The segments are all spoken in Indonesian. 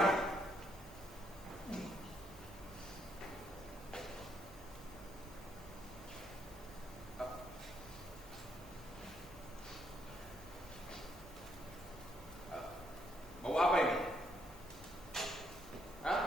gimana? Bau apa ini? Hah?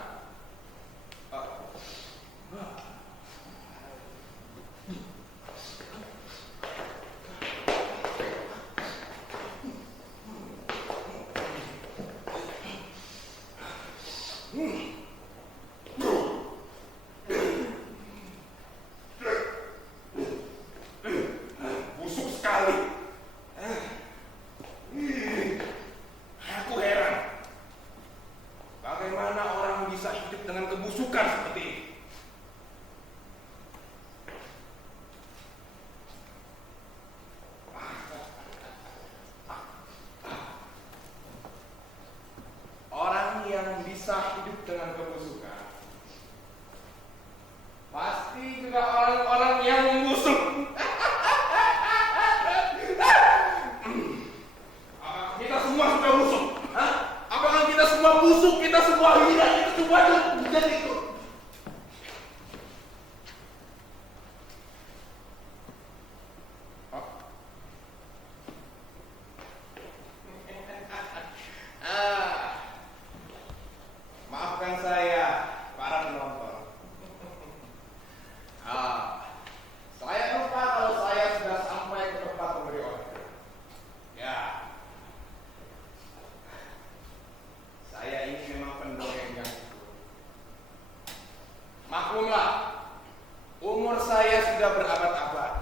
Busuk sekali. Aku heran. Bagaimana orang bisa hidup dengan kebusukan seperti ini? Orang yang bisa hidup dengan kebusukan pasti juga orang-orang yang membusuk. Kita semua sudah busuk. Hah? Apakah kita semua busuk? Kita semua hina? Kita semua jadi itu. Maafkan saya, para penonton. Saya lupa kalau saya sudah sampai ke tempat pemberi order. Ya, saya ini memang pendongeng yang itu. Maklumlah, umur saya sudah berabad-abad.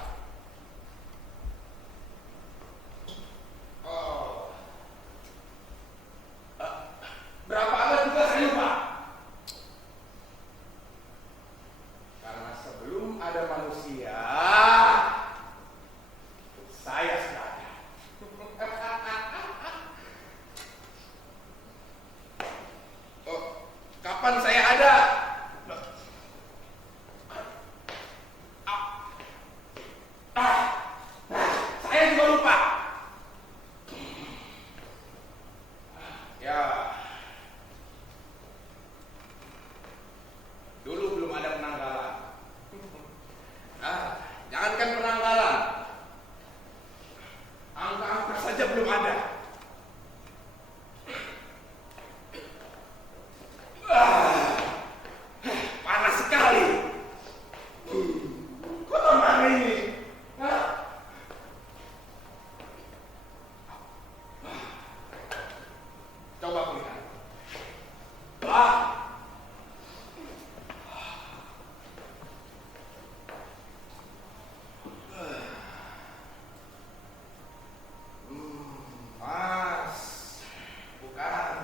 Oh. Berapa abad juga saya lupa. Karena sebelum ada manusia, saya sudah ada. Oh, kapan saya ada? Saya juga lupa. Ya, dulu belum ada penanggalan. Jangankan penanggalan, angka-angka saja belum ada. Panas sekali. Kota mana ini? Coba aku lihat. Mas, bukan.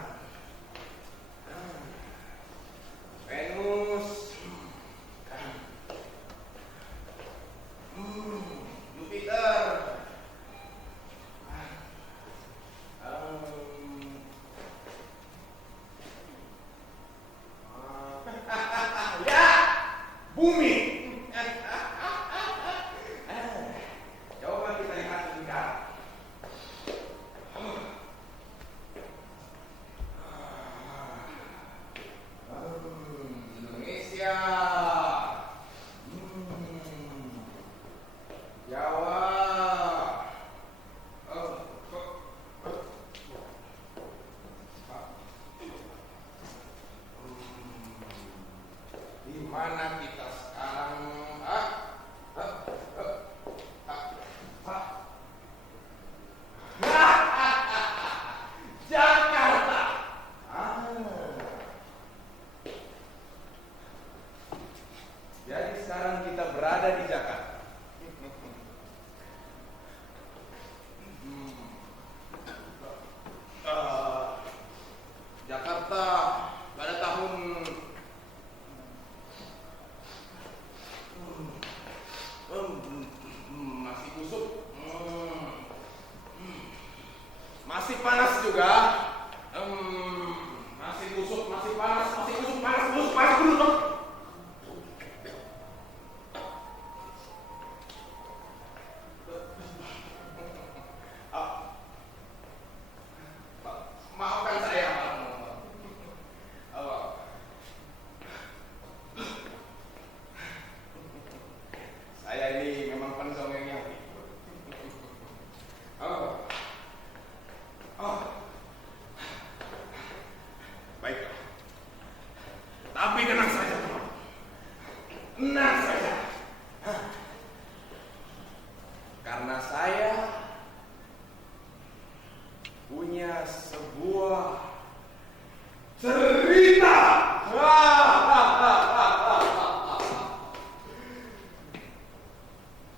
Venus. Jupiter. Ya, bumi. Coba kita lihat sebentar. Indonesia, Jawa, di mana kita sekarang? Jakarta. Jadi sekarang kita berada di Jakarta. Jakarta pada tahun masih busuk, masih panas juga, masih busuk, masih panas, masih busuk, panas, busuk, panas, busuk. Maafkan saya, Pak. Cerita.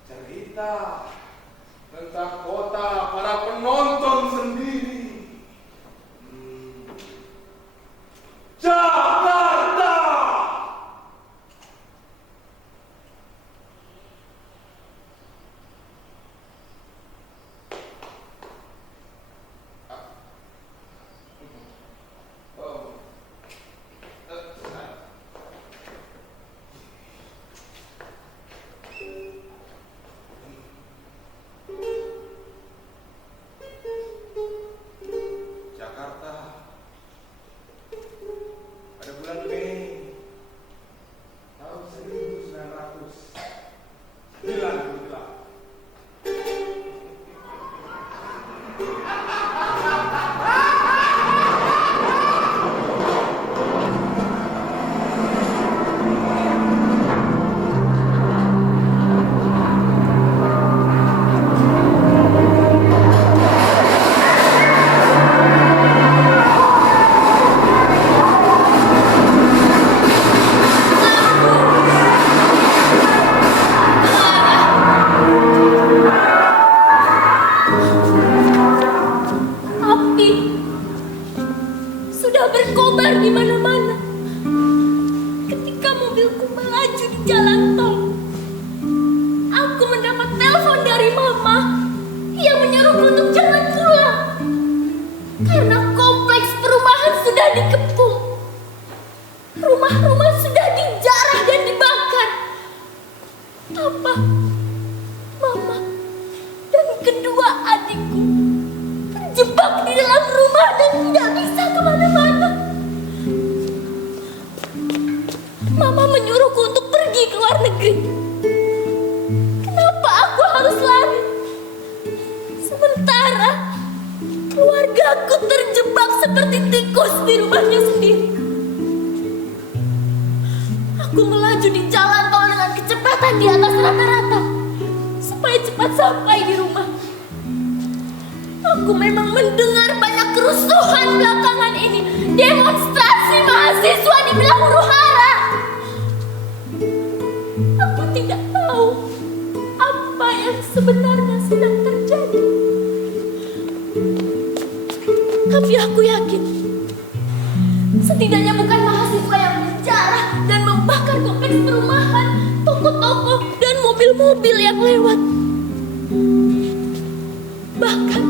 Cerita tentang kota para penonton sendiri. Jakarta. Jakarta pada bulan Mei tahun 1998. Api sudah berkobar di mana-mana. Ketika mobilku melaju di jalan tol, aku mendapat telepon dari mama. Ia menyuruhku untuk jangan pulang karena kompleks perumahan sudah dikepung. Rumah-rumah sudah dijarah dan dibakar. Papa, mama, dan kedua adikku terjebak di dalam rumah dan tidak bisa kemana-mana. Mama menyuruhku untuk pergi ke luar negeri. Kenapa aku harus lari? Sementara keluargaku terjebak seperti tikus di rumahnya sendiri. Aku melaju di jalan tol dengan kecepatan di atas rata-rata supaya cepat sampai di rumah. Aku memang mendengar banyak kerusuhan belakangan ini. Demonstrasi mahasiswa di bilang huru-hara. Aku tidak tahu apa yang sebenarnya sedang terjadi. Tapi aku yakin setidaknya bukan mahasiswa yang menjarah dan membakar kompleks perumahan, toko-toko, dan mobil-mobil yang lewat. Bahkan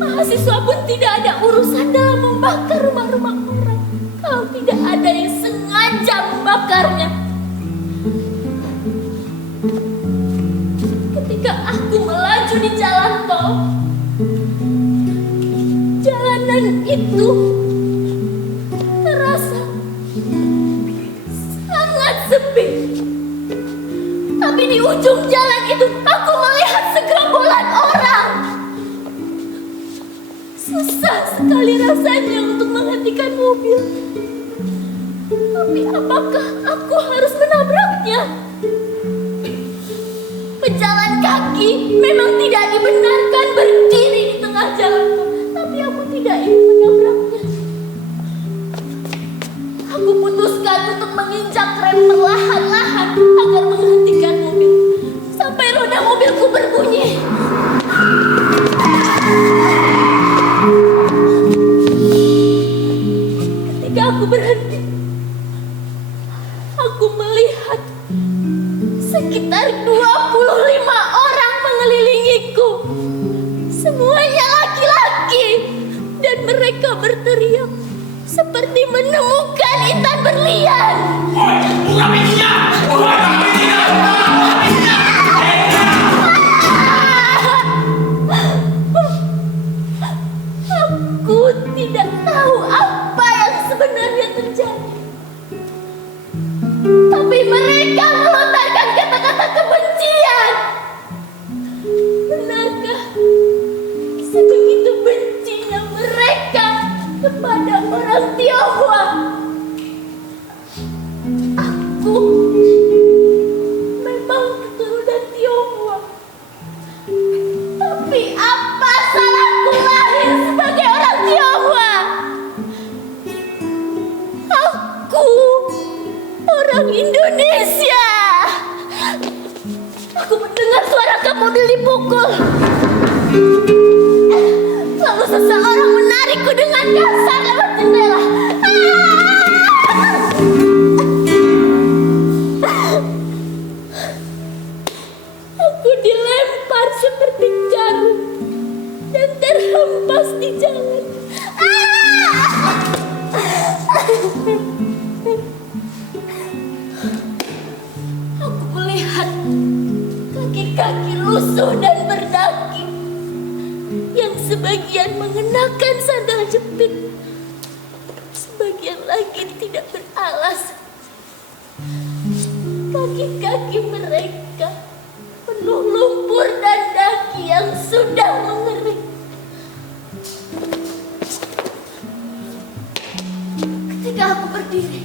mahasiswa pun tidak ada urusan dalam membakar rumah-rumah orang kalau tidak ada yang sengaja membakarnya. Ketika aku melaju di jalan tol, jalanan itu terasa sangat sepi. Tapi di ujung jalan itu aku melihat segerombolan orang. Susah sekali rasanya untuk menghentikan mobil. Tapi apakah aku harus menabraknya? Pejalan kaki memang tidak dibenarkan berdiri di tengah jalan, tapi aku tidak ingin menabraknya. Aku putuskan untuk menginjak rem perlahan-lahan agar menghentikan mobil. Sampai roda mobilku berbunyi. Ketika aku berhenti, aku melihat sekitar 25 orang mengelilingiku. Semuanya laki-laki dan mereka berteriak seperti menemukan intan berlian. Buka pintunya! Buka pintunya! Buka pintunya! Aku tidak tahu apa yang sebenarnya terjadi. Tapi mereka melontarkan kata-kata kebencian. Benarkah sebegitu bencinya mereka kepada orang Tionghoa? Aku memang keturunan Tionghoa. Tapi apa salahku lahir sebagai orang Tionghoa? Orang Indonesia. Aku mendengar suara kap mobil dipukul. Lalu seseorang menarikku dengan kasar lewat jendela. Aku dilempar seperti jarum dan terhempas di jalan. Aku melihat kaki-kaki lusuh dan berdaki yang sebagian mengenakan sandal jepit, sebagian lagi tidak beralas. Kaki-kaki mereka penuh lumpur dan daki yang sudah mengering. Ketika aku berdiri,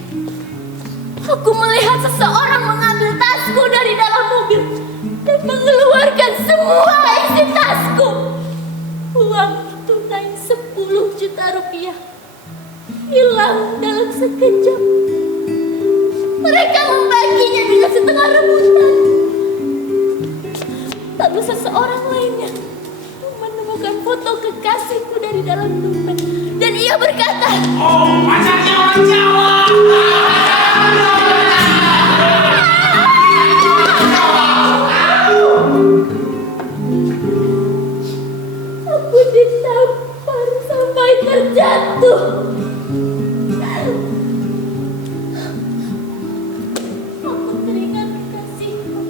aku melihat seseorang mengambil tasku dari dalam mobil dan mengeluarkan semua isi tasku. Uang tunai 10 juta rupiah hilang dalam sekejap. Mereka membaginya dengan setengah rebutan. Lalu seseorang lainnya menemukan foto kekasihku dari dalam dompet dan ia berkata, Oh, pacarnya orang Jawa. aku ditampar sampai terjatuh. Aku teringat kekasihku.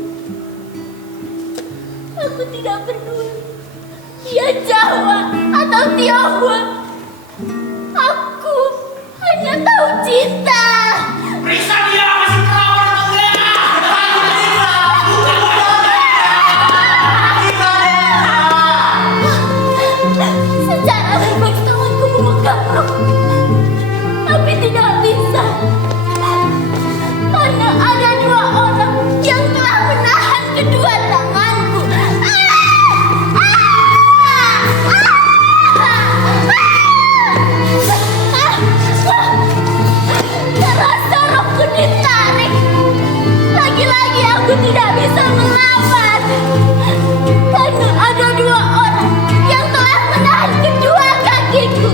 Aku tidak peduli dia Jawa atau Tionghoa. Aku hanya tahu cinta. Periksa dia masih perawan atau Secara refleks tanganku memegangmu, tapi tidak bisa. Karena ada 2 orang yang telah menahan kedua tanganku. Terasa rohku ditarik. Lagi-lagi aku tidak bisa melawan. Karena ada 2 orang yang telah menahan kedua kakiku.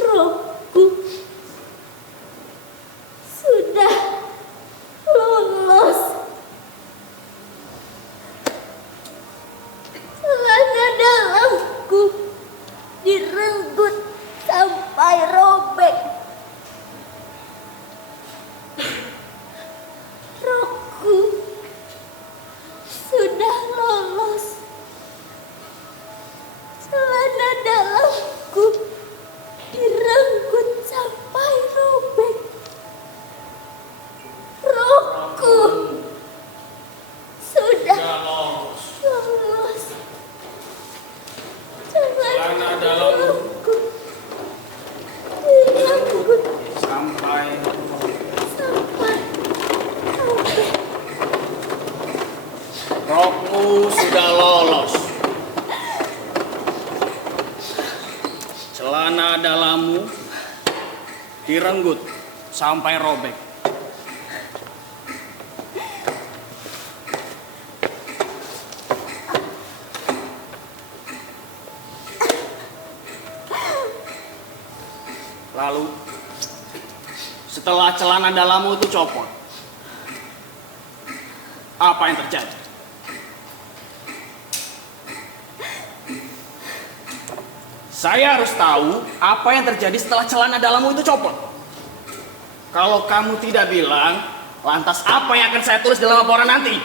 Rohku sudah lolos. Celana dalamku direnggut sampai robek. Rohku sudah lolos. Celana dalamku direnggut sampai robek. Rohku sudah lolos. Celana dalamku direnggut sampai robek. rokmu sudah lolos. Celana dalammu direnggut sampai robek. Lalu setelah celana dalammu itu copot, apa yang terjadi? Saya harus tahu apa yang terjadi setelah celana dalammu itu copot. Kalau kamu tidak bilang, lantas apa yang akan saya tulis dalam laporan nanti?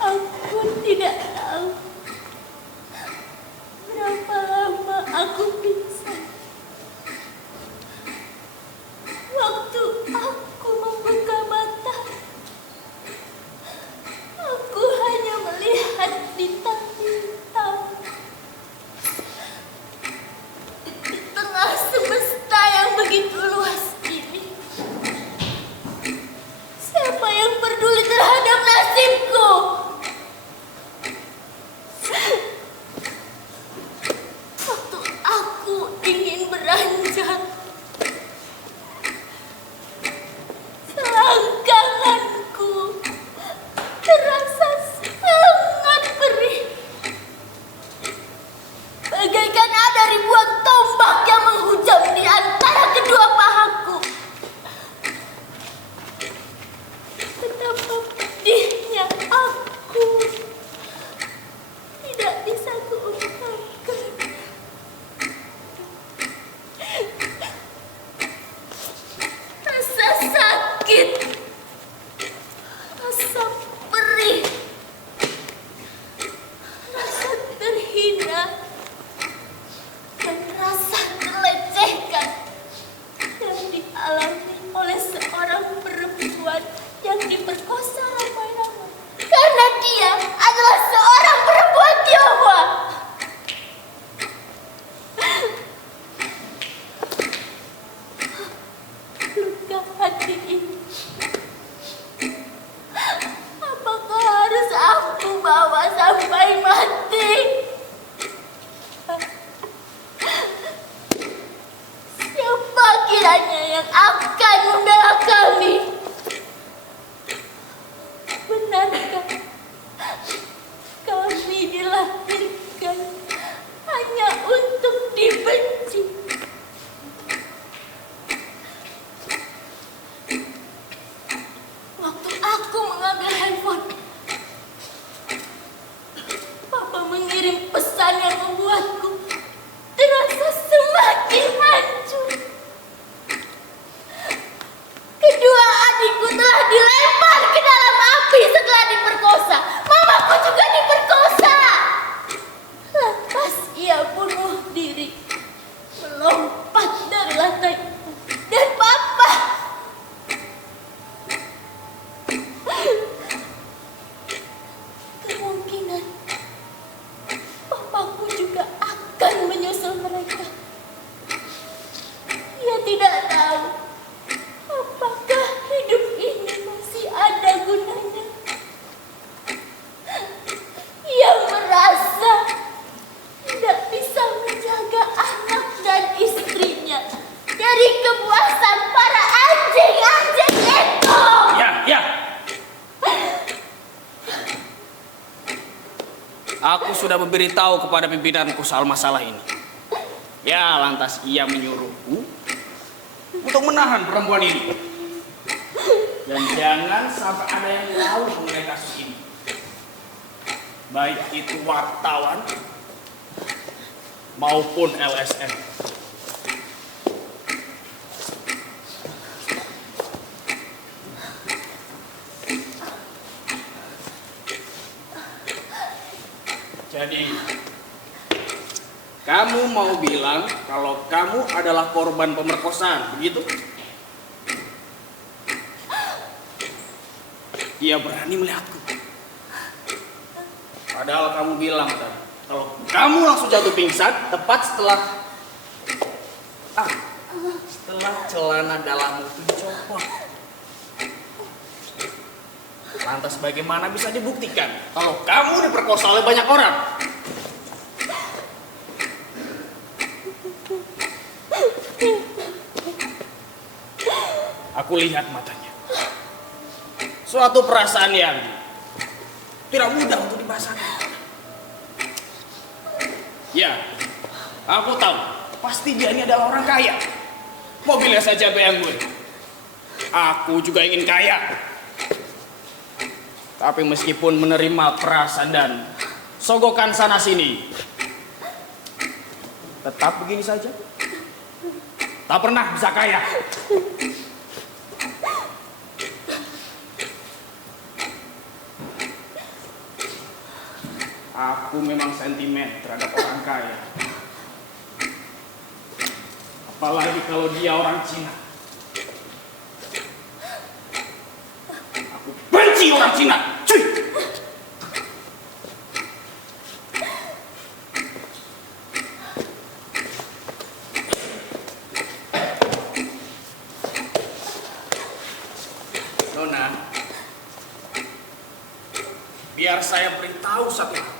Aku tidak tahu berapa lama aku pingsan. Waktu aku membuka mata, aku hanya melihat bintang-bintang di tengah semesta yang begitu luas ini. Siapa yang peduli terhadap nasibku? Waktu aku ingin beranjak, selangkanganku terasa sangat perih. Bagaikan ada ribuan tombak yang menghujam di antara kedua pahaku. Betapa pedihnya aku. Tidak bisa kuungkapkan. Rasa sakit, rasa perih, rasa terhina, dan rasa terlecehkan yang dialami oleh seorang perempuan yang diperkosa ramai-ramai karena dia adalah seorang perempuan Tionghoa. Luka hati ini, apakah harus aku bawa sampai mati? Siapa kiranya yang akan membela kami? Benarkah kami dilahirkan hanya untuk dibenci? Waktu aku mengambil handphone, Papa mengirim pesan yang membuatku terasa semakin hancur. Kedua adikku telah dilempar ke dalam api setelah diperkosa. Mamaku juga diperkosa. Lantas ia bunuh diri, melompat dari lantai. Dan Papa kemungkinan papaku juga akan menyusul mereka. Ia tidak tahu apakah hidup ini masih ada gunanya. Ia merasa tidak bisa menjaga anak dan istrinya dari kepuasan para anjing-anjing itu. Ya. Aku sudah memberitahu kepada pimpinanku soal masalah ini. Ya, lantas ia menyuruhku untuk menahan perempuan ini. Dan jangan sampai ada yang tahu mengenai kasus ini. Baik itu wartawan maupun LSM. Jadi, kamu mau bilang kalau kamu adalah korban pemerkosaan, begitu? Dia berani melihatku. Padahal kamu bilang tadi, kalau kamu langsung jatuh pingsan tepat setelah celana dalammu itu dicopot. Lantas bagaimana bisa dibuktikan kalau kamu diperkosa oleh banyak orang? Aku lihat matanya. Suatu perasaan yang tidak mudah untuk dibahaskan. Ya, aku tahu. Pasti dia ini adalah orang kaya. Mobilnya saja BMW. Aku juga ingin kaya. Tapi meskipun menerima perasaan dan sogokan sana sini, tetap begini saja. Tak pernah bisa kaya. Aku memang sentimen terhadap orang kaya. Apalagi kalau dia orang Cina. Aku benci orang Cina. Cuy. Nona, biar saya beritahu satu hal.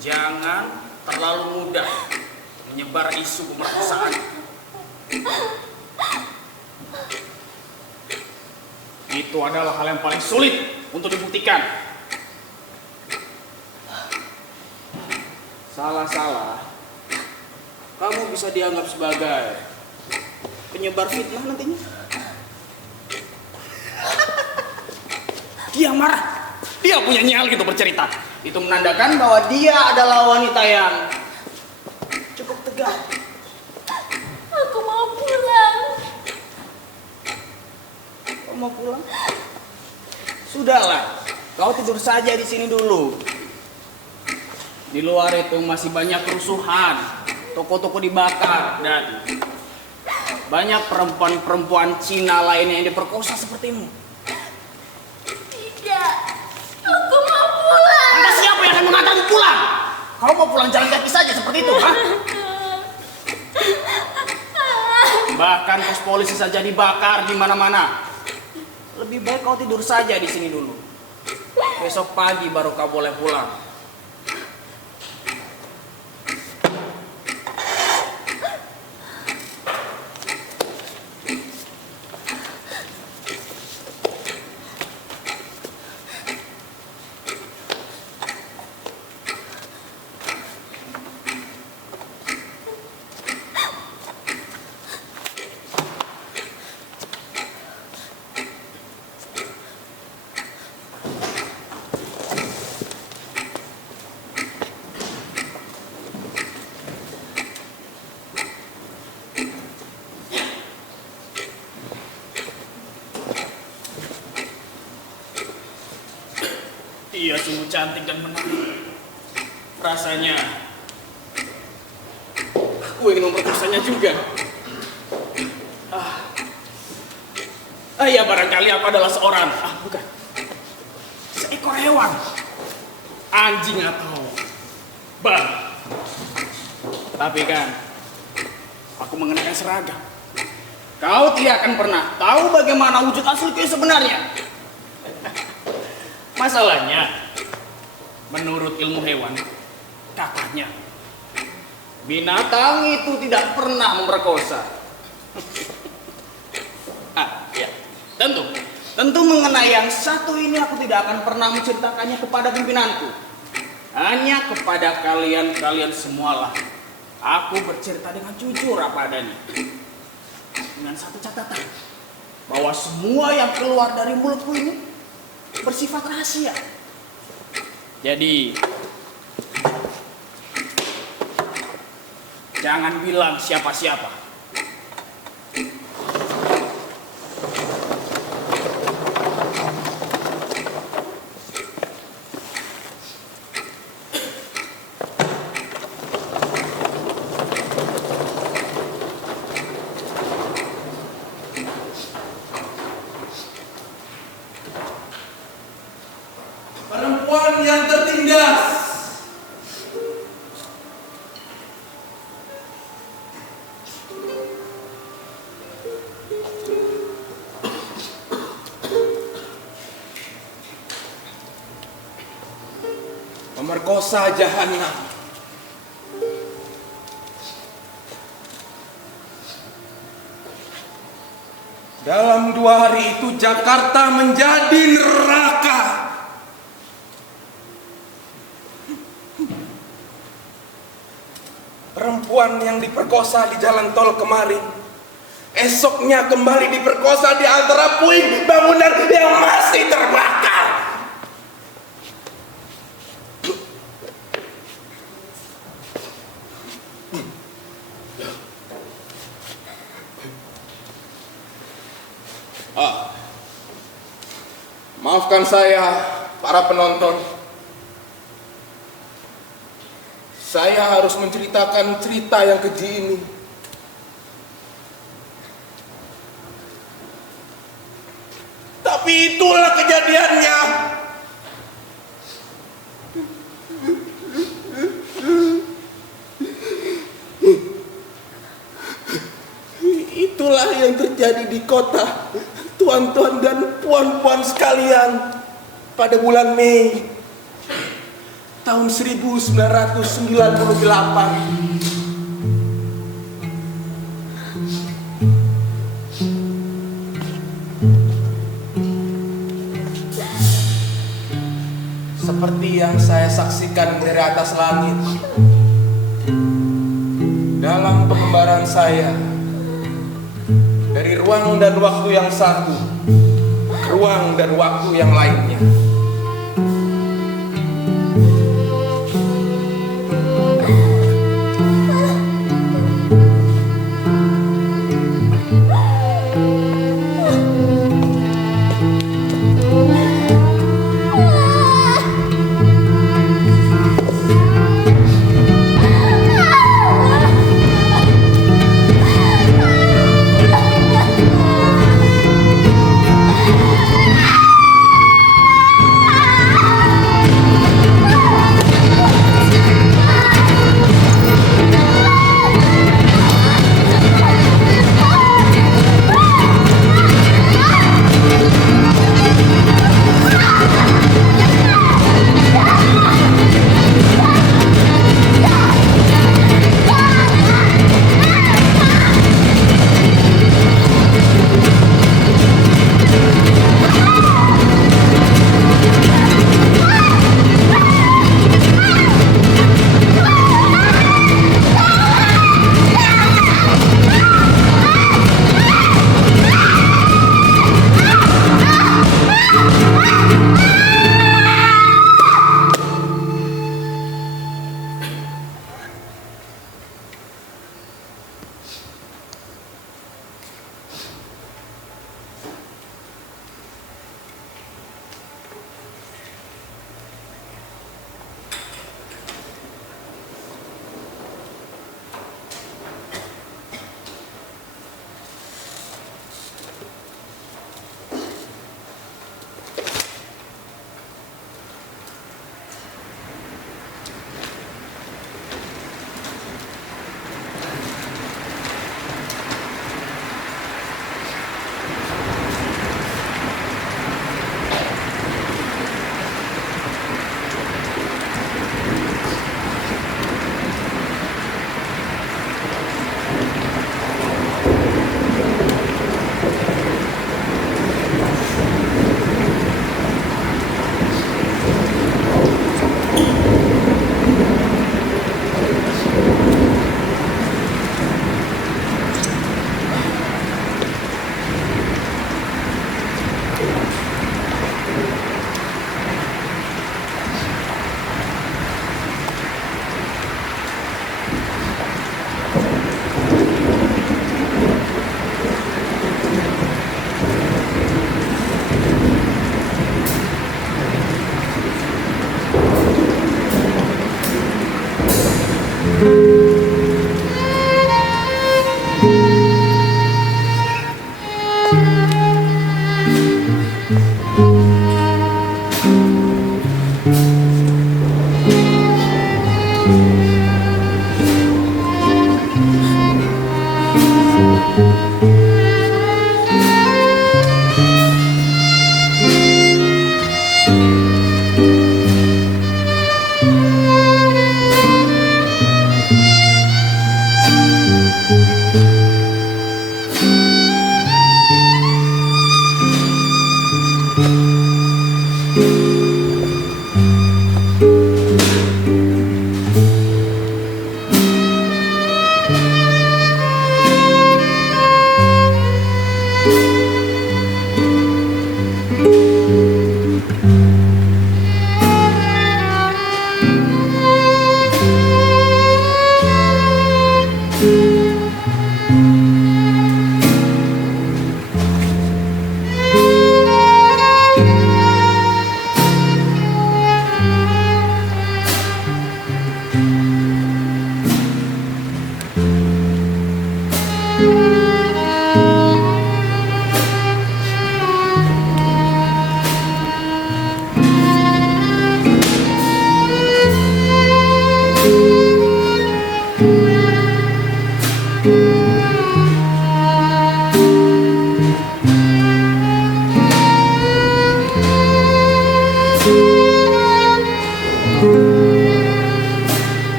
Jangan terlalu mudah menyebar isu pemerkosaan. Itu adalah hal yang paling sulit untuk dibuktikan. Salah-salah, kamu bisa dianggap sebagai penyebar fitnah nantinya. Dia marah, dia punya nyali gitu bercerita. Itu menandakan bahwa dia adalah wanita yang cukup tegar. Aku mau pulang. Kau mau pulang? Sudahlah, kau tidur saja di sini dulu. Di luar itu masih banyak kerusuhan, toko-toko dibakar, dan banyak perempuan-perempuan Cina lainnya yang diperkosa sepertimu. Tidak, aku mau pulang. Anda siapa yang akan mengatakan pulang? Kau mau pulang jalan kaki saja seperti itu, ha? Bahkan pos polisi saja dibakar di mana-mana. Lebih baik kau tidur saja di sini dulu. Besok pagi baru kau boleh pulang. Ia sungguh cantik dan menarik. Rasanya aku ingin memperkosanya juga. Ya barangkali aku adalah bukan, seekor hewan, anjing atau babi. Tapi kan, aku mengenakan seragam. Kau tidak akan pernah tahu bagaimana wujud asliku sebenarnya. Masalahnya, menurut ilmu hewan, katanya binatang itu tidak pernah memperkosa. Ya, tentu mengenai yang satu ini aku tidak akan pernah menceritakannya kepada pimpinanku. Hanya kepada kalian semualah aku bercerita dengan jujur apa adanya. Dengan satu catatan, bahwa semua yang keluar dari mulutku ini bersifat rahasia. Jadi jangan bilang siapa-siapa. Perempuan yang tertindas. Pemerkosa jahanam. Dalam 2 hari itu Jakarta menjadi neraka. Perempuan yang diperkosa di jalan tol kemarin esoknya kembali diperkosa di antara puing bangunan yang masih terbakar. Maafkan saya, para penonton. Saya harus menceritakan cerita yang keji ini. Tapi itulah kejadiannya. Itulah yang terjadi di kota, tuan-tuan dan puan-puan sekalian, pada bulan Mei tahun 1998. Seperti yang saya saksikan dari atas langit, dalam pengembaraan saya dari ruang dan waktu yang satu, ruang dan waktu yang lainnya.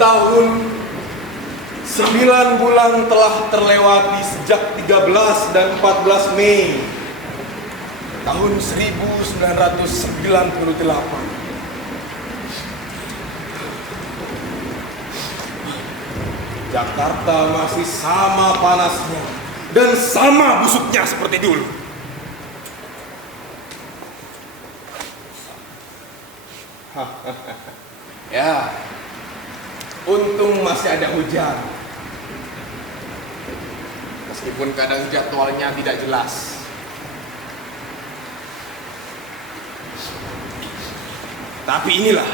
tahun, 9 bulan telah terlewati sejak 13 dan 14 Mei tahun 1998. Jakarta masih sama panasnya dan sama busuknya seperti dulu. Ya, untung masih ada hujan. Meskipun kadang jadwalnya tidak jelas. Tapi inilah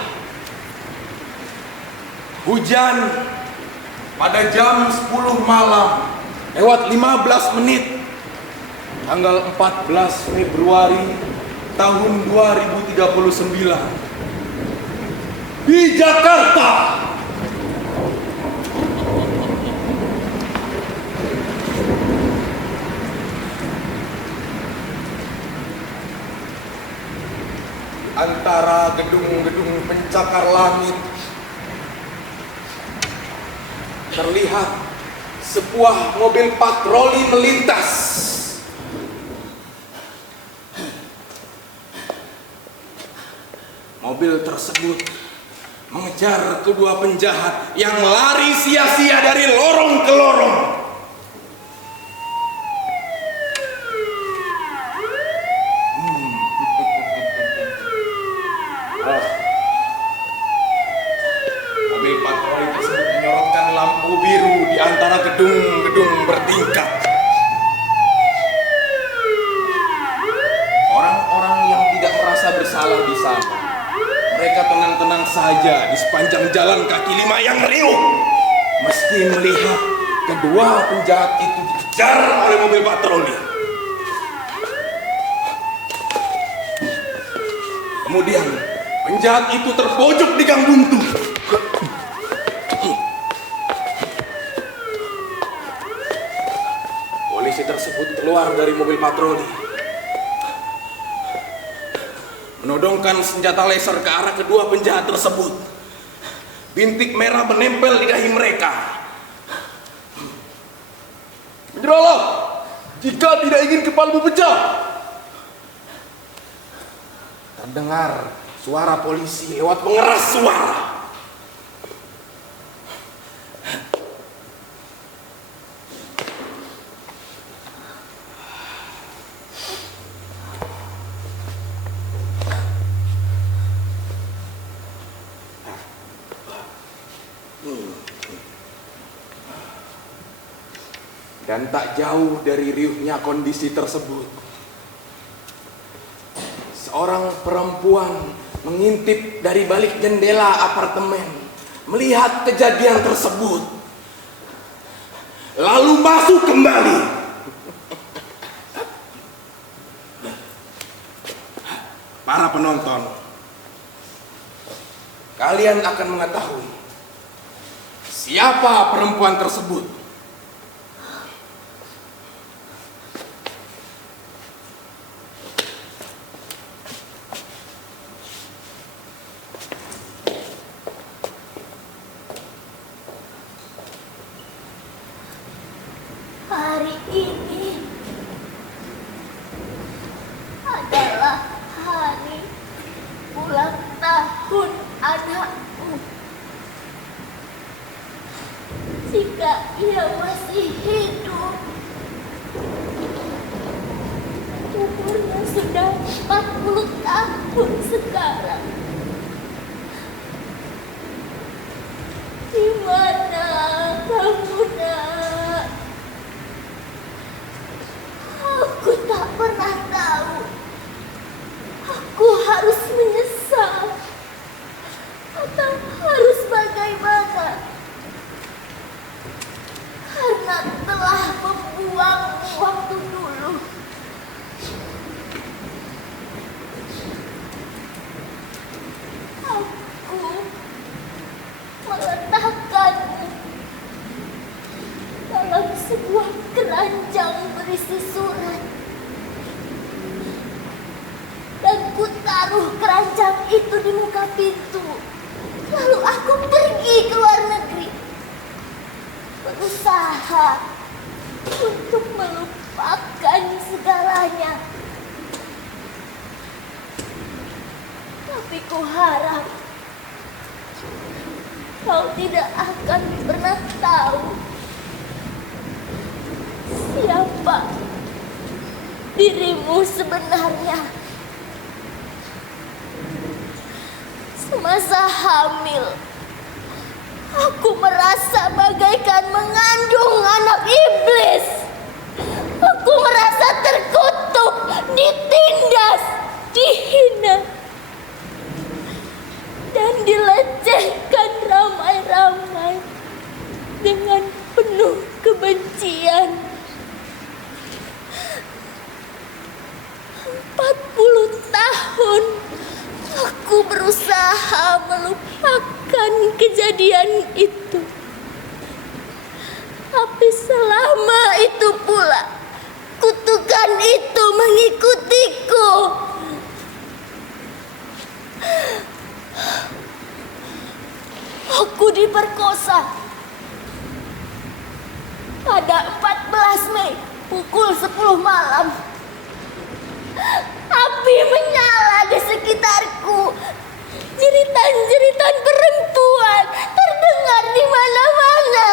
hujan pada jam 10 malam lewat 15 menit tanggal 14 Februari tahun 2039 di Jakarta. Antara gedung-gedung pencakar langit terlihat sebuah mobil patroli melintas. Mobil tersebut mengejar kedua penjahat yang lari sia-sia dari lorong ke lorong. Mobil patroli tersebut menyorotkan lampu biru di antara gedung-gedung bertingkat. Orang-orang yang tidak merasa bersalah di sana, mereka tenang-tenang saja di sepanjang jalan kaki lima yang riuh, meski melihat kedua penjahat itu dikejar oleh mobil patroli. Kemudian penjahat itu terpojok di gang buntu. Polisi tersebut keluar dari mobil patroli, menodongkan senjata laser ke arah kedua penjahat tersebut. Bintik merah menempel di dahi mereka. Menyerahlah jika tidak ingin kepalamu pecah. Terdengar suara polisi lewat pengeras suara. Dan tak jauh dari riuhnya kondisi tersebut, seorang perempuan mengintip dari balik jendela apartemen, melihat kejadian tersebut, lalu masuk kembali. Para penonton, kalian akan mengetahui siapa perempuan tersebut. Hari ini adalah hari ulang tahun anakku. Jika ia masih hidup, umurnya sudah 40 tahun sekarang. Di mana kamu, Nak? Aku tak pernah tahu. Aku harus menyesal atau harus bagaimana, karena telah membuang waktu dulu. Aku meletakkanmu dalam sebuah keranjang berisi surat, dan ku taruh keranjang itu di muka pintu. Lalu aku pergi ke luar negeri, berusaha untuk melupakan segalanya. Tapi ku harap kau tidak akan pernah tahu siapa dirimu sebenarnya. Semasa hamil, aku merasa bagaikan mengandung anak iblis. Aku merasa terkutuk, ditindas, dihina, dan dilecehkan ramai-ramai dengan penuh kebencian. 40 tahun aku berusaha melupakan kejadian itu. Tapi selama itu pula kutukan itu mengikutiku. Aku diperkosa pada 14 Mei pukul 10 malam. Api menyala di sekitarku. Jeritan-jeritan perempuan terdengar di mana-mana.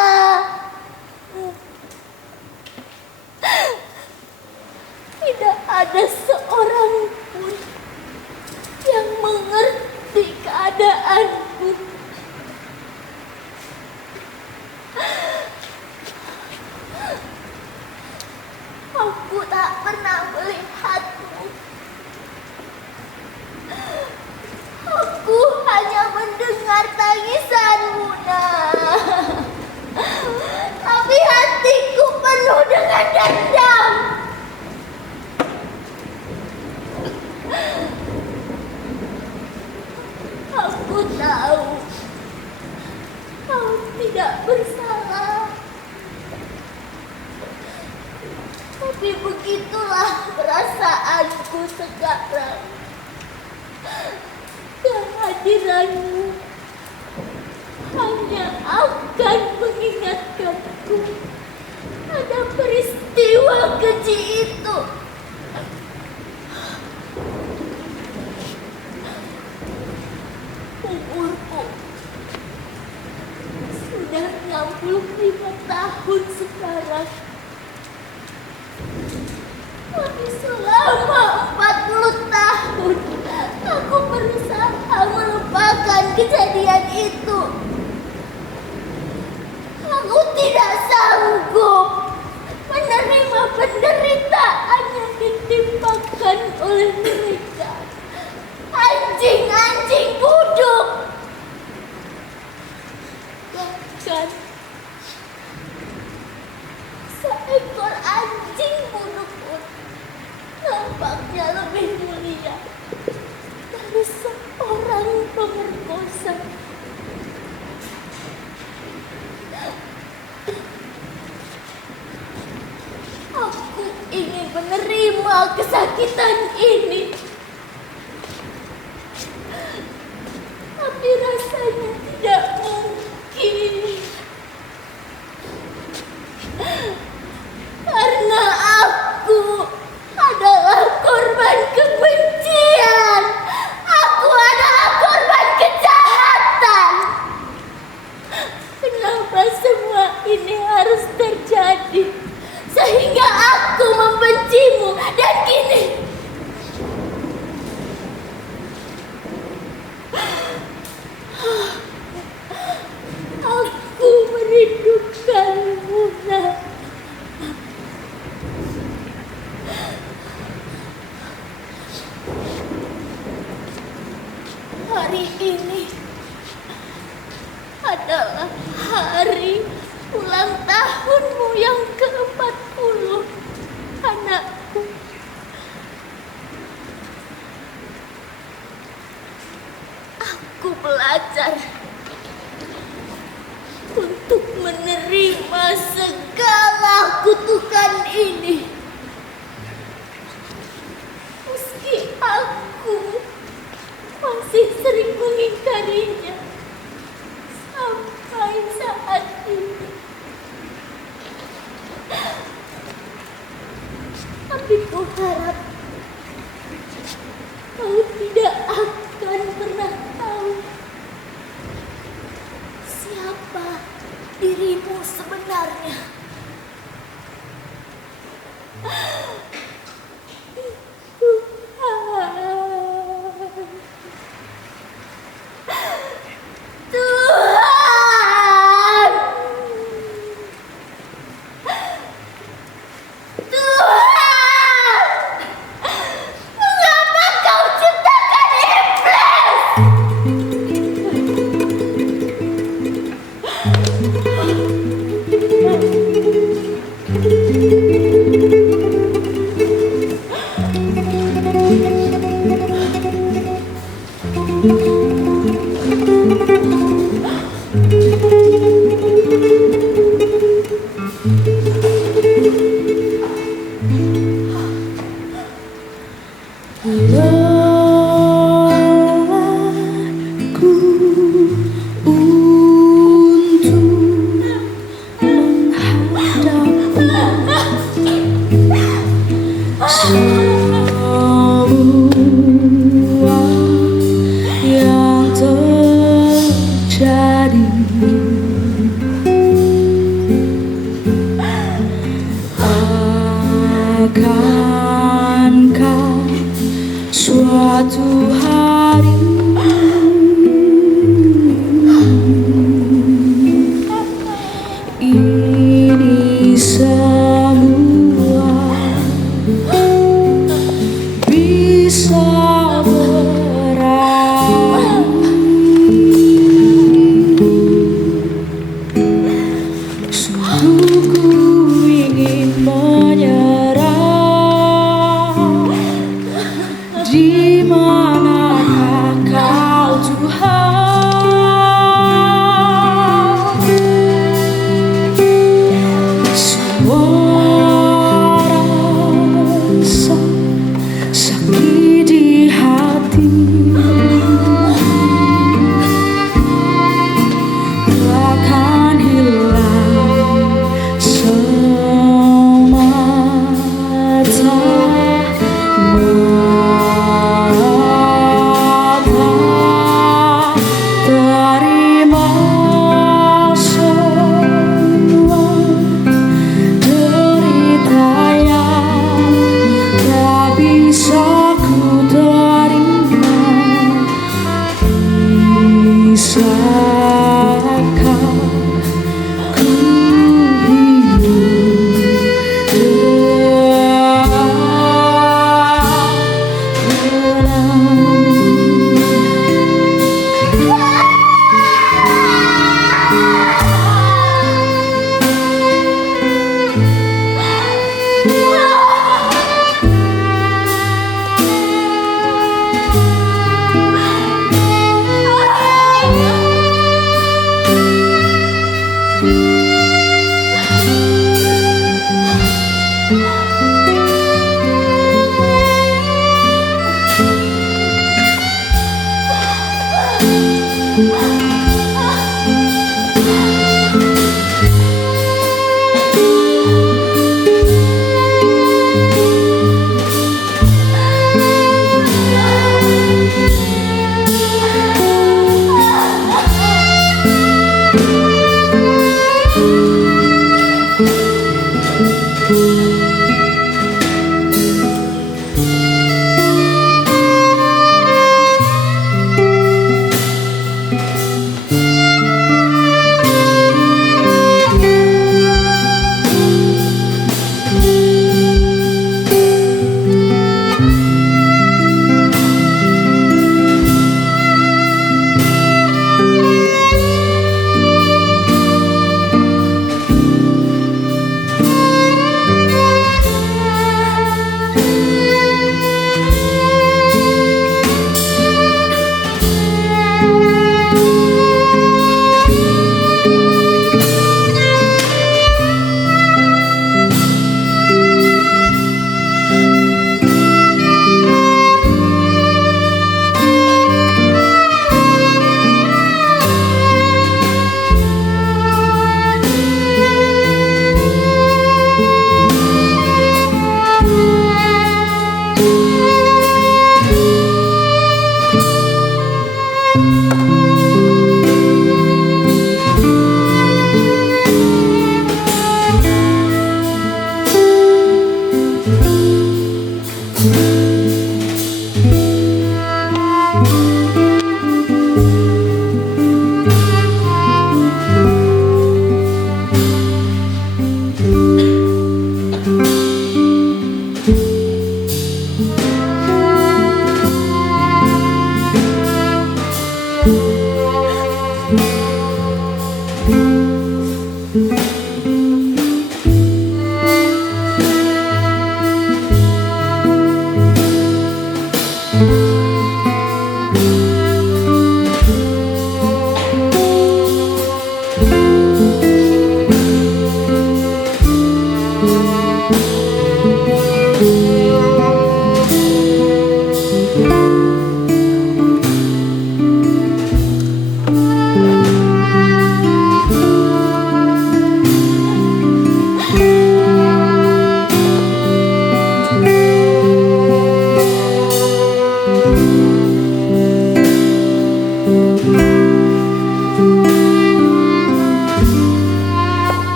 Tidak ada seorang pun yang mengerti keadaanku. Aku tak pernah melihatmu. Aku hanya mendengar tangisanmu, nah. Tapi hatiku penuh dengan dendam. Aku tahu kau tidak bersalah. Tapi begitulah perasaanku sekarang. Kehadiranmu hanya akan mengingatkanku pada peristiwa keji itu. Umurku sudah 65 tahun sekarang. Tapi selama 40 tahun aku berusaha melupakan kejadian itu. Aku tidak sanggup menerima penderitaan yang ditimpakan oleh mereka. Anjing-anjing buduk. Bahkan seekor anjing buduk pun nampaknya lebih mulia dari seorang pemerkosa. Aku ingin menerima kesakitan ini, tapi rasanya tidak mungkin. Karena aku adalah korban kebencian. Aku adalah korban kejahatan. Kenapa semua ini harus terjadi sehingga aku membencimu dan kini aku merindukanmu, nak. Hari ini adalah hari ulang tahunmu yang ke-40, anakku. Aku belajar untuk menerima segala kutukan ini. Meski aku masih sering mengingkarinya. Lelahku untuk menghadapi semua yang terjadi. Akankah suatu hari ini semua bisa berakhir? Sungguh ku ingin menyerah. Di manakah kau, Tuhan? Semua rasa sakit di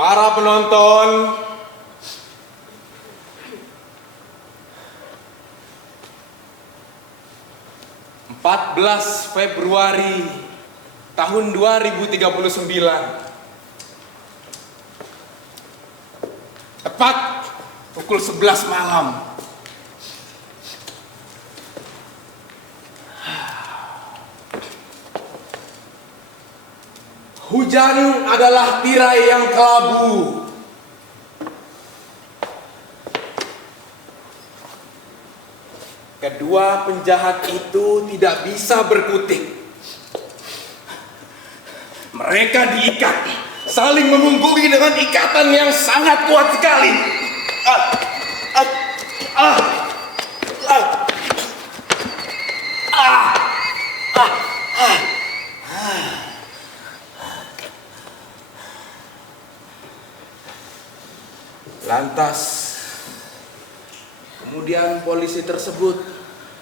Para penonton, Februari tahun 2039, tepat pukul 11 malam. Hujan adalah tirai yang kelabu. Kedua penjahat itu tidak bisa berkutik. Mereka diikat, saling memunggungi dengan ikatan yang sangat kuat sekali. Lantas, kemudian polisi tersebut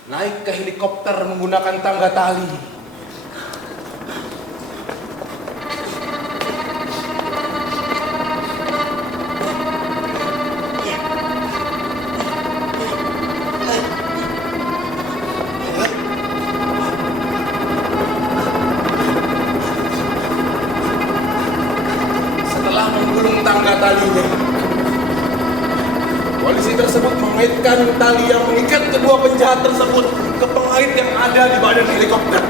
naik ke helikopter menggunakan tangga tali. Setelah menggulung tangga talinya, polisi tersebut mengaitkan tali yang mengikat kedua penjahat tersebut ke pengait yang ada di badan helikopter.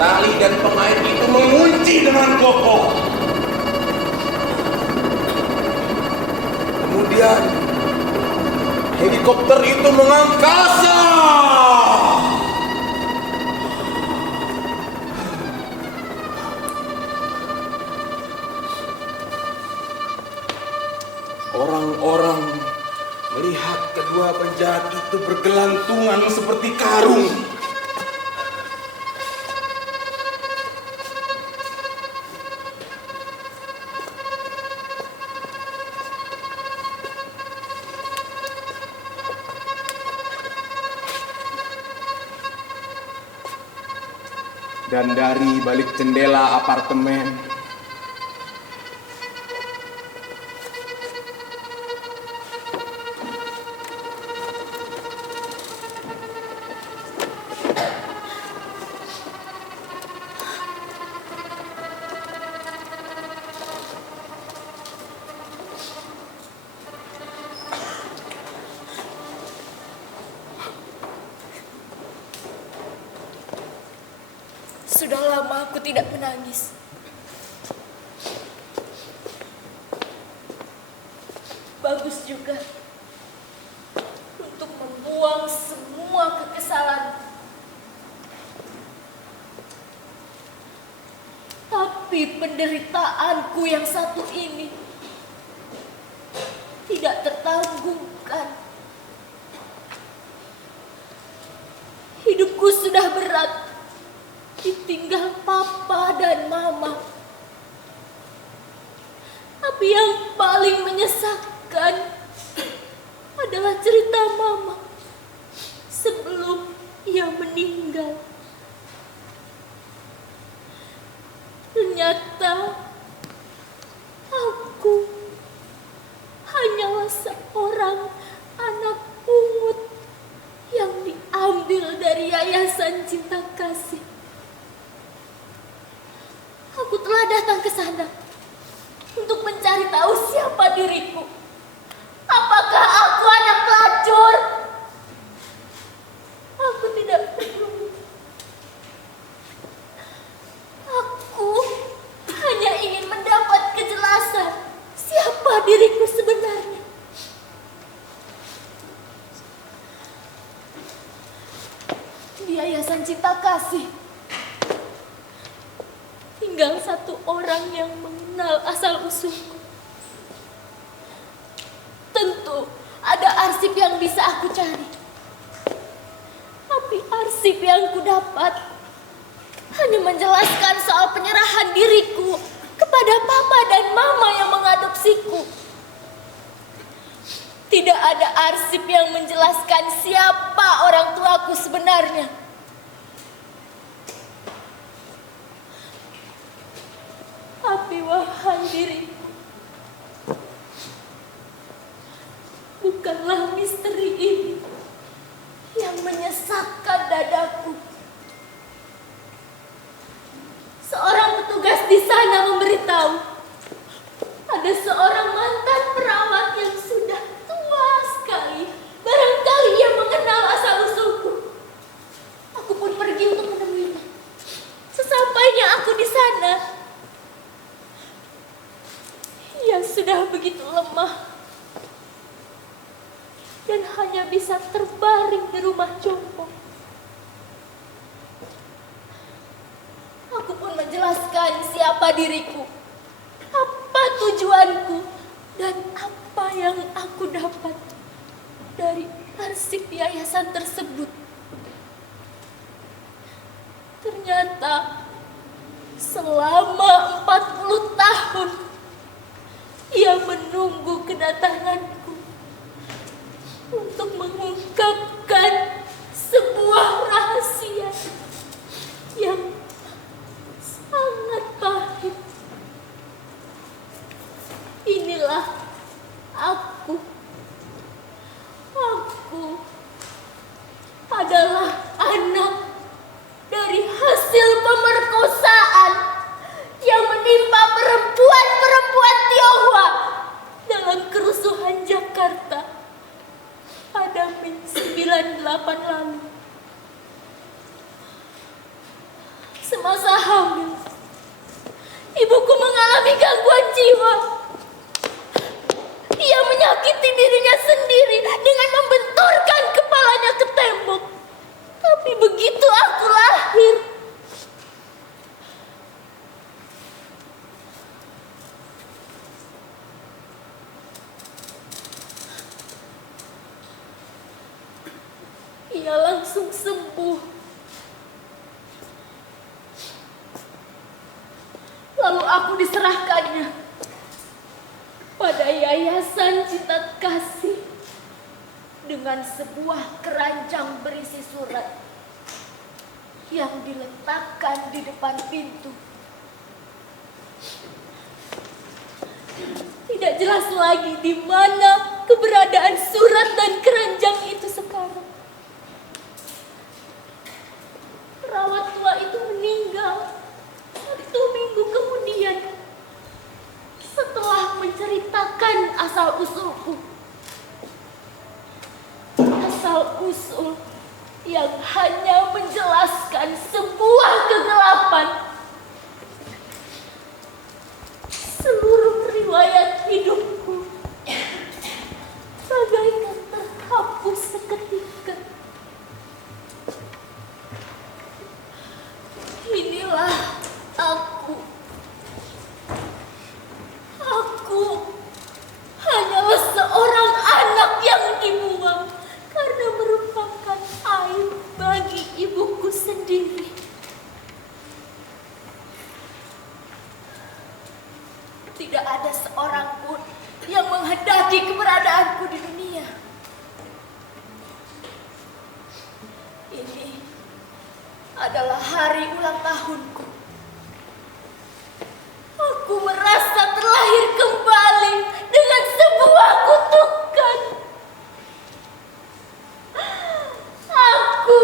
Tali dan pengait itu mengunci dengan kokoh. Kemudian helikopter itu mengangkasa. Orang-orang melihat kedua penjahat itu bergelantungan seperti karung. Dan dari balik jendela apartemen, Sudah lama aku tidak menangis. Bagus juga untuk membuang semua kekesalan. Tapi penderitaanku yang satu ini tidak tertanggungan. Hidupku sudah berat, ditinggal papa dan mama. Tapi yang paling menyesakkan adalah cerita mama sebelum ia meninggal. Ternyata aku hanyalah seorang anak pungut yang dianiaya ambil dari Yayasan Cinta Kasih. Aku telah datang ke sana untuk mencari tahu siapa diriku. Apakah aku anak pelacur? Aku tidak peduli. Aku hanya ingin mendapat kejelasan siapa diriku sebenarnya. Di Yayasan Cinta Kasih tinggal satu orang yang mengenal asal-usulku. Tentu ada arsip yang bisa aku cari. Tapi arsip yang ku dapat hanya menjelaskan soal penyerahan diriku kepada papa dan mama yang mengadopsiku. Tidak ada arsip yang menjelaskan siapa orang tuaku sebenarnya. Tapi wahai diriku, bukanlah misteri ini yang menyesakkan dadaku. Seorang petugas di sana memberitahu ada seorang mantan perawat yang sudah tua sekali. Barangkali ia mengenal asal-usulku. Aku pun pergi untuk menemuinya. Sesampainya aku di sana, ia sudah begitu lemah dan hanya bisa terbaring di rumah jompo. Aku pun menjelaskan siapa diriku, apa tujuanku, dan apa yang aku dapat dari arsip yayasan tersebut. Ternyata selama 40 tahun ia menunggu kedatanganku untuk mengungkapkan sebuah rahasia yang sangat pahit. Inilah aku. Aku adalah anak dari hasil pemerkosaan yang menimpa perempuan-perempuan Tionghoa dalam kerusuhan Jakarta pada Mei 98 lalu. Semasa hamil, ibuku mengalami gangguan jiwa. Ia menyakiti dirinya sendiri dengan membenturkan kepalanya ke tembok. Tapi begitu aku lahir, ia langsung sembuh. Lalu aku diserahkannya pada Yayasan Cinta Kasih dengan sebuah keranjang berisi surat yang diletakkan di depan pintu. Tidak jelas lagi di mana keberadaan surat dan keranjang itu sekarang. Perawat tua itu meninggal 1 minggu kemudian setelah menceritakan asal-usulku. Asal-usul yang hanya menjelaskan sebuah kegelapan. Seluruh riwayat hidupku bagaikan terhapus seketika. Inilah aku. Aku hanyalah seorang anak yang dibuang karena merupakan aib bagi ibuku sendiri. Tidak ada seorang pun yang menghendaki keberadaanku di dunia. Ini adalah hari ulang tahunku. Aku merasa terlahir kembali dengan sebuah kutukan. Aku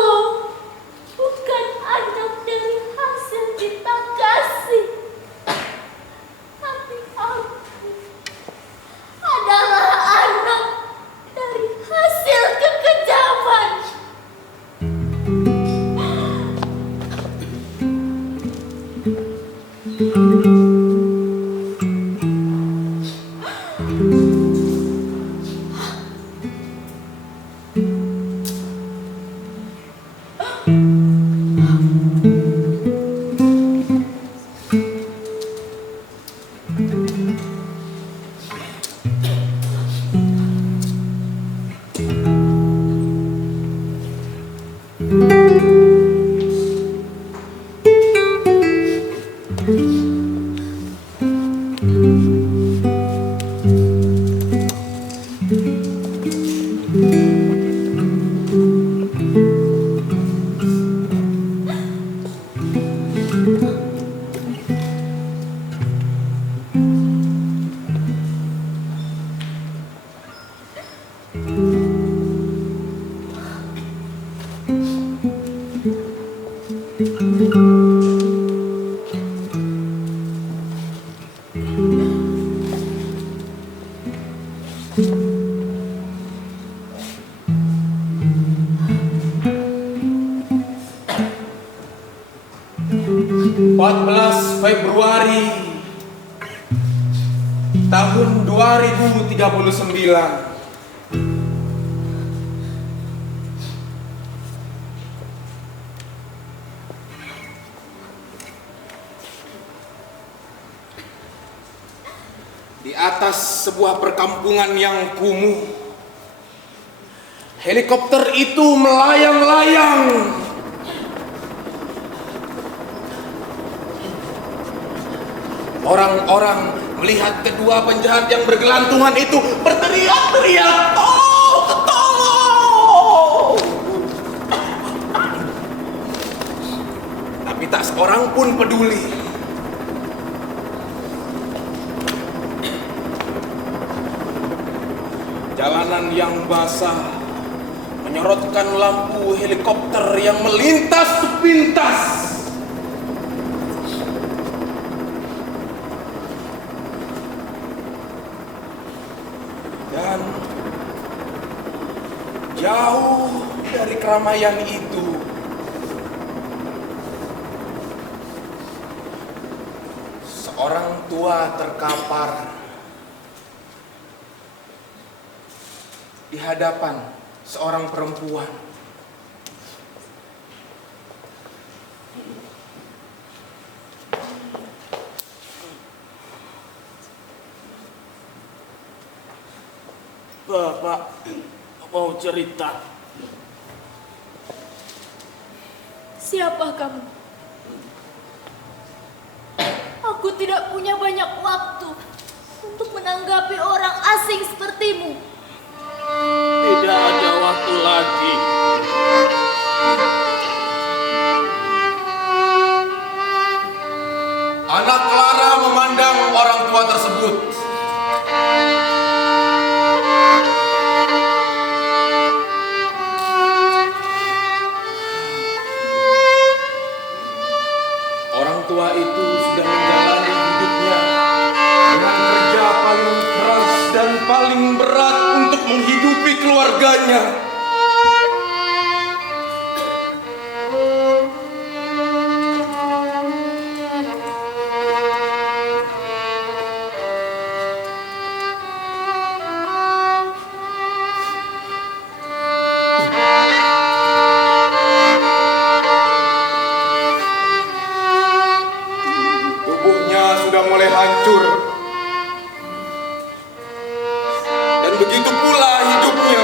Februari tahun 2039. Di atas sebuah perkampungan yang kumuh, helikopter itu melayang-layang. Orang-orang melihat kedua penjahat yang bergelantungan itu berteriak-teriak, "Tolong! Tolong!" Tapi tak seorang pun peduli. Jalanan yang basah menyorotkan lampu helikopter yang melintas sepintas. Dan jauh dari keramaian itu, seorang tua terkapar di hadapan seorang perempuan. Bapak mau cerita. Siapa kamu? Aku tidak punya banyak waktu untuk menanggapi orang asing sepertimu. Tidak ada waktu lagi. Anak Clara memandang orang tua tersebut. Orang tua itu sudah menjalani hidupnya dengan kerja paling keras dan paling berat untuk menghidupi keluarganya. Tubuhnya sudah mulai hancur. Dan begitu pula hidupnya.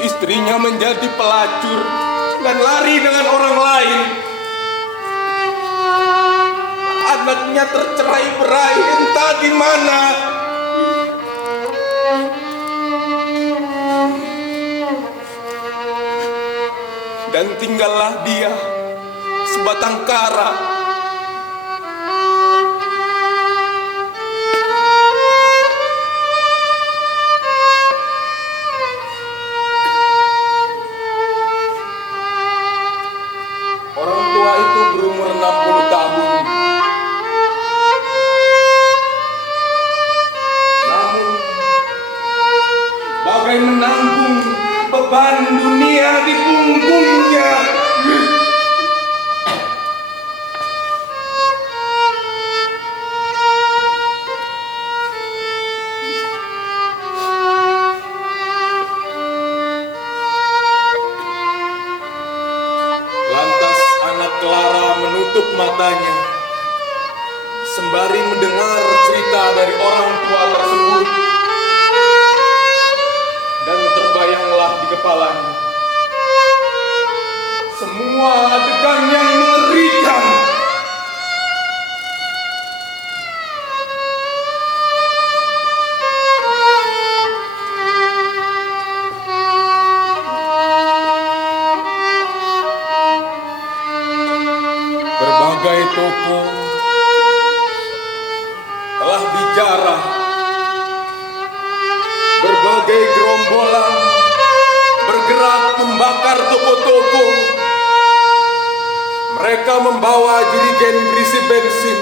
Istrinya menjadi pelacur dan lari dengan orang lain. Anaknya tercerai-berai entah di mana. Dan tinggallah dia sebatang kara. Orang tua itu berumur 60 tahun. Namun, bagai menanggung beban dunia di punggungnya. matanya sembari mendengar cerita dari orang tua tersebut, dan terbayanglah di kepalanya semua adegan yang mengerikan. Berbagai toko telah dijarah, berbagai gerombolan bergerak membakar toko-toko. Mereka membawa jerigen berisi bensin,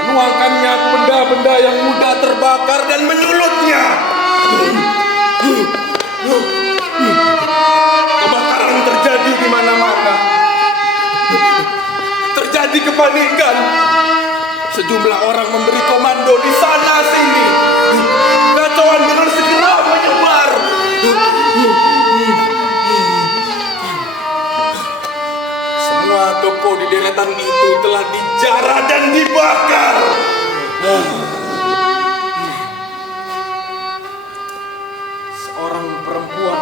menuangkannya ke benda-benda yang mudah terbakar dan menyulutnya. Kebakaran terjadi di mana-mana. Terjadi kepanikan. Sejumlah orang memberi komando di sana sini. Kacauan dengan segera menyebar. Semua toko di deretan itu telah dijarah dan dibakar. Seorang perempuan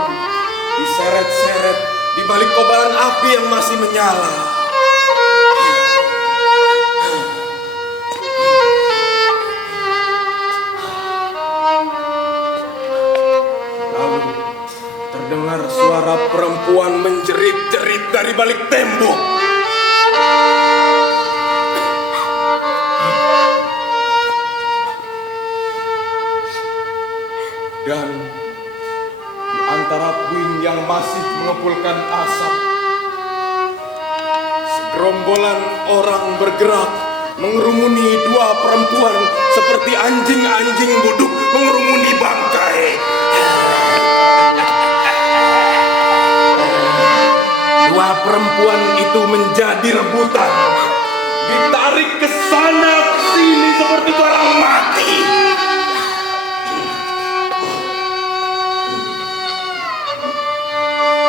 diseret-seret di balik kobaran api yang masih menyala. Lalu terdengar suara perempuan menjerit-jerit dari balik tembok. Dan di antara puing yang masih mengepulkan asap, segerombolan orang bergerak mengerumuni dua perempuan seperti anjing-anjing buduk mengerumuni bangkai. Dua perempuan itu menjadi rebutan, ditarik ke sana sini seperti barang mati.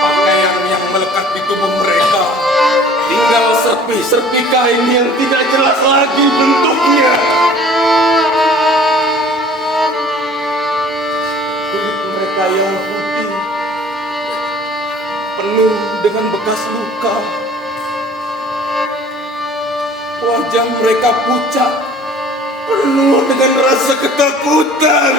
Pakaian yang melekat di tubuh mereka tinggal serpi-serpi kain yang tidak jelas lagi bentuknya. Kulit mereka yang putih penuh dengan bekas luka. Wajah mereka pucat, penuh dengan rasa ketakutan.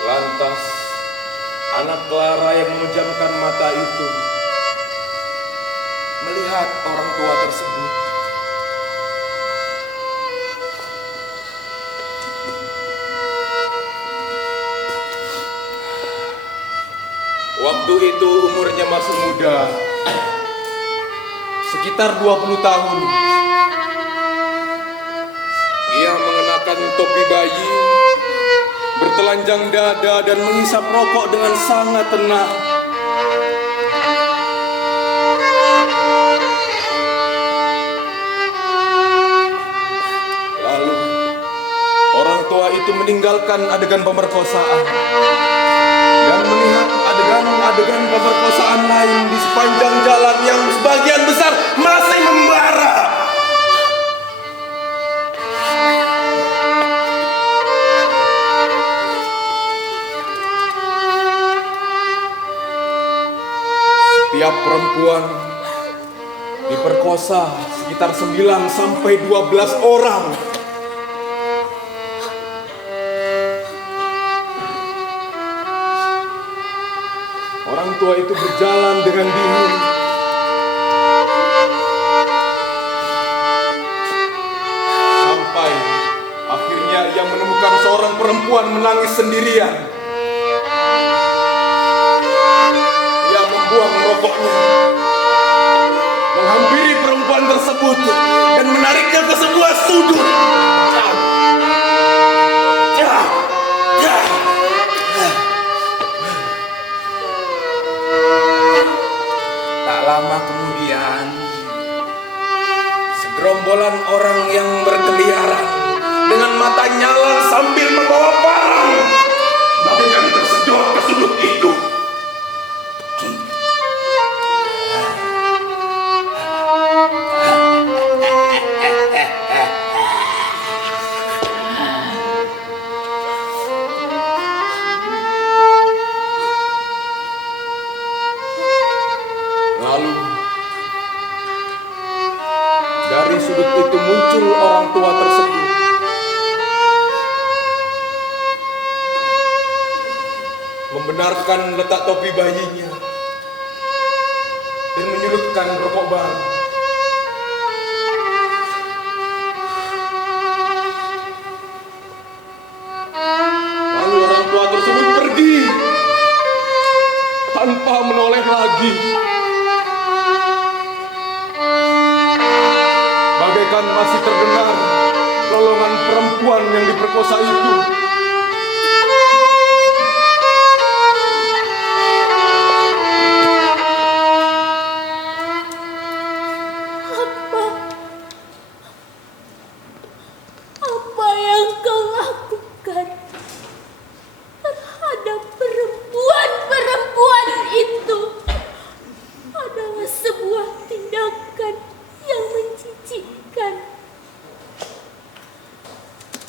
Lantas, anak Clara yang memejamkan mata itu melihat orang tua tersebut. Waktu itu umurnya masih muda, sekitar 20 tahun. Ia mengenakan topi bayi, bertelanjang dada dan menghisap rokok dengan sangat tenang. Lalu orang tua itu meninggalkan adegan pemerkosaan dan melihat adegan-adegan pemerkosaan lain di sepanjang jalan yang sebagian besar masih membara. Setiap perempuan diperkosa sekitar 9 sampai 12 orang. Orang tua itu berjalan dengan dingin. Sampai akhirnya ia menemukan seorang perempuan menangis sendirian. Ia membuang rokoknya, menghampiri perempuan tersebut dan menariknya ke sebuah sudut. Tak lama kemudian, segerombolan orang yang membenarkan letak topi bayinya dan menyurutkan rokok baru. Lalu orang tua tersebut pergi tanpa menoleh lagi. Bagaikan masih terdengar lolongan perempuan yang diperkosa itu. Apa yang kau lakukan terhadap perempuan-perempuan itu adalah sebuah tindakan yang menjijikkan.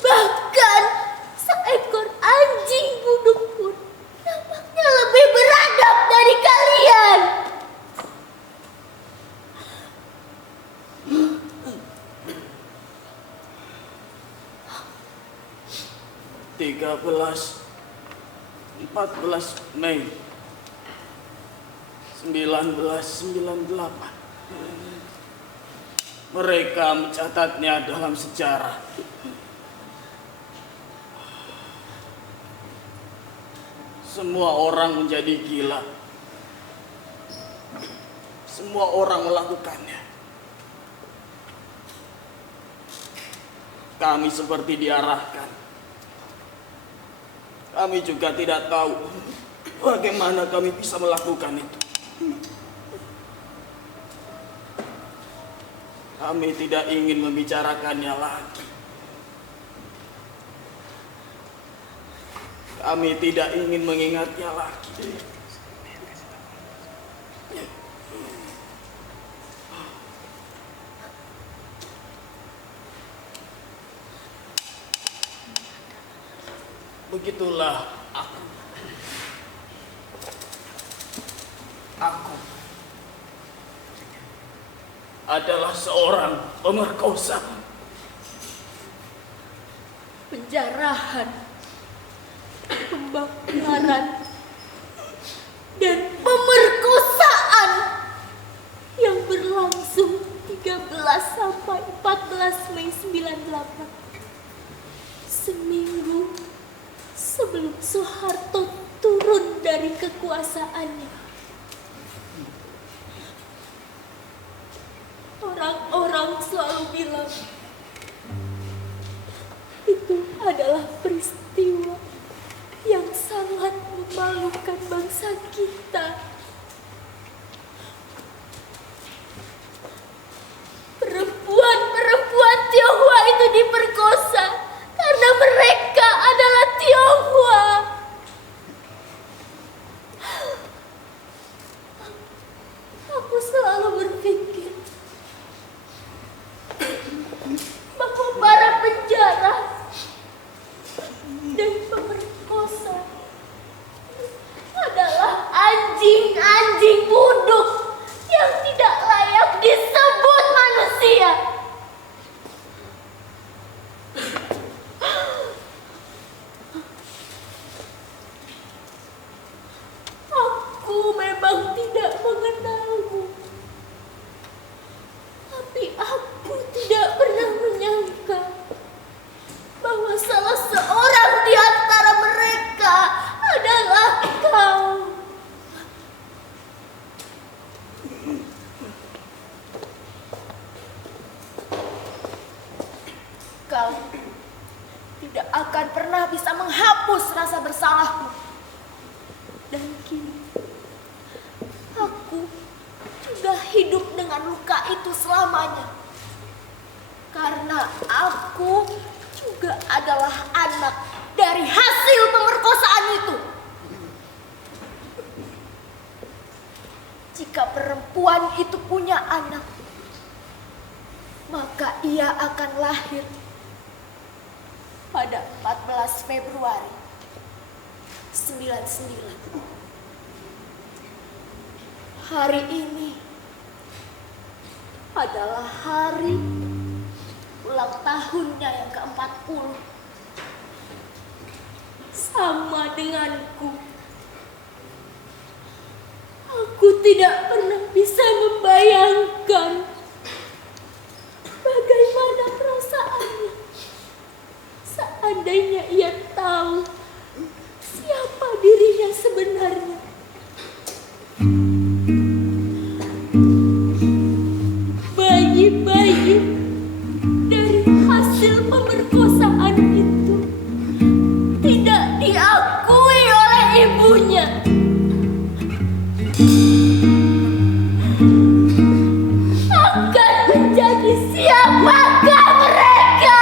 Bahkan seekor anjing buduk pun nampaknya lebih beradab dari kalian. 14 Mei 1998. Mereka mencatatnya dalam sejarah. Semua orang menjadi gila. Semua orang melakukannya. Kami seperti diarahkan. Kami juga tidak tahu bagaimana kami bisa melakukan itu. Kami tidak ingin membicarakannya lagi. Kami tidak ingin mengingatnya lagi. Begitulah aku. Aku adalah seorang pemerkosa. Penjarahan, pembakaran, dan pemerkosaan yang berlangsung 13 sampai 14 Mei 98. Seminggu sebelum Soeharto turun dari kekuasaannya. Orang-orang selalu bilang itu adalah peristiwa yang sangat memalukan bangsa kita. Perempuan-perempuan Tionghoa itu diperkosa karena mereka adalah Tionghoa. Aku selalu berpikir bahwa para penjara dan pemerkosa adalah anjing-anjing buduk yang tidak layak disebut manusia. Aku memang tidak mengenalmu, tapi aku tidak pernah menyangka bahwa salah seorang di antara mereka adalah kau. Kau tidak akan pernah bisa menghapus rasa bersalahmu. Dan kini aku juga hidup dengan luka itu selamanya. Karena aku juga adalah anak dari hasil pemerkosaan itu. Jika perempuan itu punya anak, maka ia akan lahir pada 14 Februari 99. Hari ini adalah hari ulang tahunnya yang ke-40. Sama denganku, tidak pernah bisa membayangkan bagaimana perasaannya seandainya ia tahu siapa dirinya sebenarnya. Bayi-bayi dari hasil pemerkosaan itu tidak diakui oleh ibunya. Akan menjadi siapakah mereka?